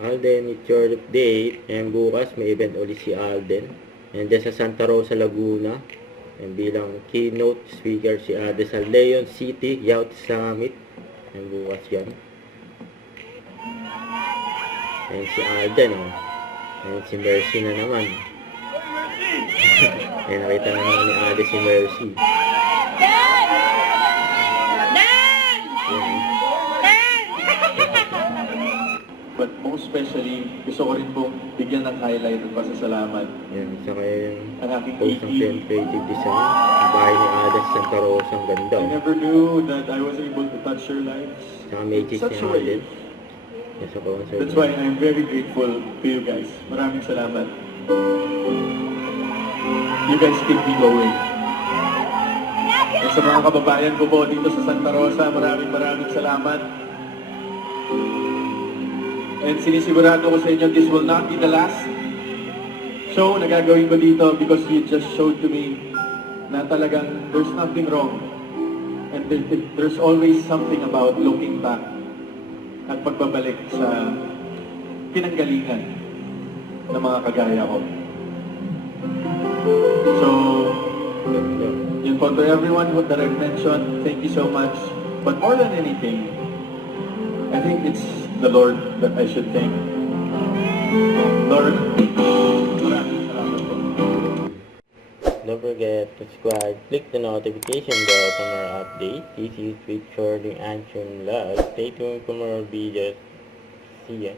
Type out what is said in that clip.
Alden, it's your update. And bukas may event ulit si Alden. And then sa Santa Rosa, Laguna. And bilang keynote speaker si Ade sa Leon City Youth Summit. And bukas yan. And si Alden, oh. And si Mercy na naman. And nakita na naman ni Ade si Mercy. But most especially, gusto ko rin pong bigyan ng highlight at pasasalamat. Yan, saka yung Ang aking post ng Pen Creative Design. Ang bahay ni Ade sa Santa Rosa, ang ganda. I never knew that I was able to touch your lives. Saka may cheese Such ni a way. Alden. Yan sa concert. That's why I'm very grateful to you guys. Maraming salamat. You guys keep me going. At sa mga kababayan ko po dito sa Santa Rosa, maraming salamat. And sinisigurado ko sa inyo, this will not be the last show na gagawin ko dito because you just showed to me na talagang there's nothing wrong. And there's always something about looking back at pagbabalik sa pinanggalingan ng mga kagaya ko. So, yun po to everyone that I've mentioned, thank you so much. But more than anything, I think it's the Lord that I should thank. Lord, maraming salamat po. Don't forget to subscribe, click the notification bell for more updates. This is Richard Anchon Vlog. Stay tuned for more videos. See ya.